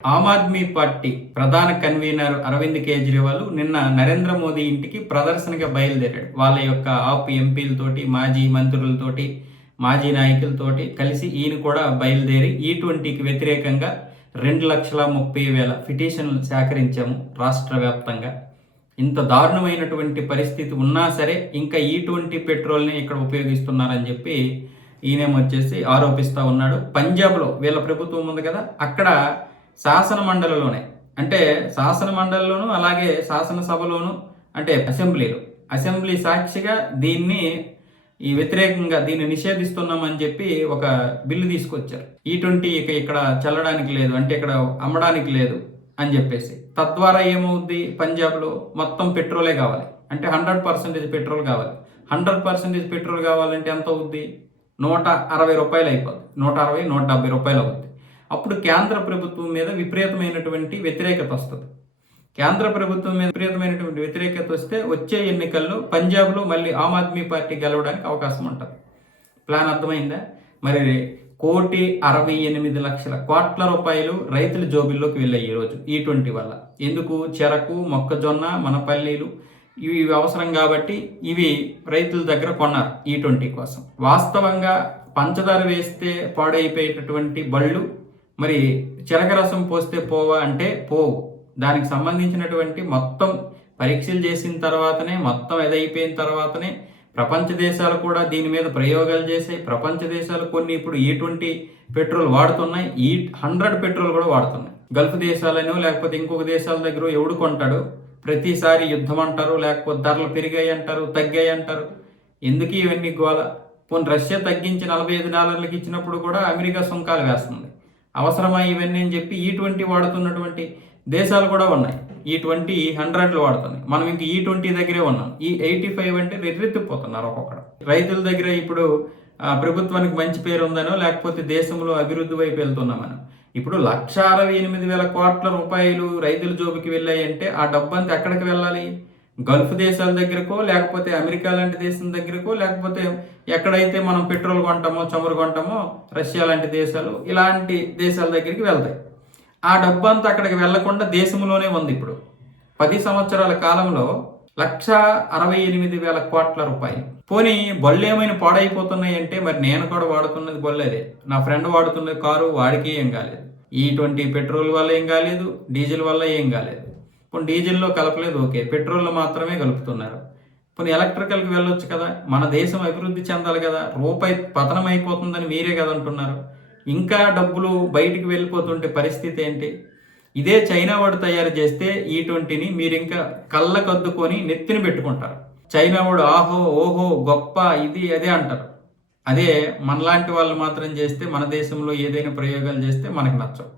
Aam Aadmi party ప్రధాన convener Arvind Kejriwal నిన్న నరేంద్ర మోదీ ఇంటికి ప్రదర్శనగా బయలుదేరాడు. వాళ్ళ యొక్క ఆప్ ఎంపీలతోటి, మాజీ మంత్రులతోటి, మాజీ నాయకులతోటి కలిసి ఈయన కూడా బయలుదేరి E20కి వ్యతిరేకంగా 2,30,000 పిటిషన్లు సేకరించాము రాష్ట్ర వ్యాప్తంగా. ఇంత దారుణమైనటువంటి పరిస్థితి ఉన్నా సరే ఇంకా E20 పెట్రోల్ని ఇక్కడ ఉపయోగిస్తున్నారని చెప్పి ఈయనేమొచ్చేసి ఆరోపిస్తూ ఉన్నాడు. పంజాబ్లో వీళ్ళ ప్రభుత్వం ఉంది కదా, అక్కడ శాసన మండలిలోనే, అంటే శాసన మండలిలోను అలాగే శాసనసభలోను, అంటే అసెంబ్లీ సాక్షిగా దీన్ని వ్యతిరేకంగా దీన్ని నిషేధిస్తున్నామని చెప్పి ఒక బిల్లు తీసుకొచ్చారు. E20 ఇక్కడ చల్లడానికి లేదు, అంటే ఇక్కడ అమ్మడానికి లేదు అని చెప్పేసి. తద్వారా ఏమవుద్ది, పంజాబ్లో మొత్తం పెట్రోలే కావాలి, అంటే 100% పెట్రోల్ కావాలి. 100% పెట్రోల్ కావాలంటే ఎంత అవుద్ది, ₹160 అయిపోద్ది. 160, ₹170 అవుద్ది. అప్పుడు కేంద్ర ప్రభుత్వం మీద విపరీతమైనటువంటి వ్యతిరేకత వస్తుంది. కేంద్ర ప్రభుత్వం మీద విపరీతమైనటువంటి వ్యతిరేకత వస్తే వచ్చే ఎన్నికల్లో పంజాబ్లో మళ్ళీ ఆమ్ ఆద్మీ పార్టీ గెలవడానికి అవకాశం ఉంటుంది. ప్లాన్ అర్థమైందా? మరి ₹1,68,00,00,000 రైతుల జోబిల్లోకి వెళ్ళాయి ఈరోజు E20 వల్ల. ఎందుకు? చెరకు, మొక్కజొన్న, మనపల్లీలు ఇవి అవసరం కాబట్టి ఇవి రైతుల దగ్గర కొన్నారు E20 కోసం. వాస్తవంగా పంచదార వేస్తే పాడైపోయేటటువంటి బళ్ళు మరి చెరక రసం పోస్తే పోవా అంటే పోవు. దానికి సంబంధించినటువంటి మొత్తం పరీక్షలు చేసిన తర్వాతనే, మొత్తం ఎదైపోయిన తర్వాతనే ప్రపంచ దేశాలు కూడా దీని మీద ప్రయోగాలు చేసాయి. ప్రపంచ దేశాలు కొన్ని ఇప్పుడు E20 పెట్రోల్ వాడుతున్నాయి, E100 పెట్రోల్ కూడా వాడుతున్నాయి. గల్ఫ్ దేశాలనో లేకపోతే ఇంకొక దేశాల దగ్గర ఎవడు కొంటాడు? ప్రతిసారి యుద్ధం అంటారు, లేకపోతే ధరలు పెరిగాయి అంటారు, తగ్గాయి అంటారు. ఎందుకు ఇవన్నీ గోల? పోనీ రష్యా తగ్గించి $45 ఇచ్చినప్పుడు కూడా అమెరికా సుంకాలు వేస్తుంది. అవసరమా ఇవన్నీ అని చెప్పి E20 వాడుతున్నటువంటి దేశాలు కూడా ఉన్నాయి. E20 100 వాడుతున్నాయి, మనం ఇంక E20 దగ్గరే ఉన్నాం. E85 అంటే రెర్రెత్తిపోతున్నారు ఒక్కొక్కడు. రైతుల దగ్గర ఇప్పుడు ప్రభుత్వానికి మంచి పేరు ఉందనో లేకపోతే దేశంలో అభివృద్ధి వైపు వెళ్తున్నామనో. ఇప్పుడు ₹1,68,000,00,000 రైతుల జోబుకి వెళ్ళాయంటే ఆ డబ్బంతా ఎక్కడికి వెళ్ళాలి? గల్ఫ్ దేశాల దగ్గరకో, లేకపోతే అమెరికా లాంటి దేశం దగ్గరకో, లేకపోతే ఎక్కడైతే మనం పెట్రోల్ కొంటామో, చమురు కొంటామో, రష్యా లాంటి దేశాలు, ఇలాంటి దేశాల దగ్గరికి వెళ్తాయి. ఆ డబ్బంతా అక్కడికి వెళ్లకుండా దేశంలోనే ఉంది. ఇప్పుడు 10 సంవత్సరాల కాలంలో ₹1,68,000,00,000. పోనీ బళ్ళు ఏమైనా పాడైపోతున్నాయి అంటే మరి నేను కూడా వాడుతున్నది బొల్లేదే, నా ఫ్రెండ్ వాడుతున్నది కారు, వాడికి ఏం కాలేదు. E20 పెట్రోల్ వల్ల ఏం కాలేదు, డీజిల్ వల్ల ఏం కాలేదు. పోనీ డీజిల్లో కలపలేదు, ఓకే, పెట్రోల్లో మాత్రమే కలుపుతున్నారు. పోనీ ఎలక్ట్రికల్కి వెళ్ళొచ్చు కదా, మన దేశం అభివృద్ధి చెందాలి కదా. రూపాయి పతనం అయిపోతుందని మీరే కదా అంటున్నారు. ఇంకా డబ్బులు బయటికి వెళ్ళిపోతుంటే పరిస్థితి ఏంటి? ఇదే చైనా వాడు తయారు చేస్తే E20ని మీరు ఇంకా కళ్ళకద్దుకొని నెత్తిని పెట్టుకుంటారు. చైనా వాడు ఆహో ఓహో గొప్ప ఇది అదే అంటారు. అదే మనలాంటి వాళ్ళు మాత్రం చేస్తే, మన దేశంలో ఏదైనా ప్రయోగాలు చేస్తే మనకు నచ్చవు.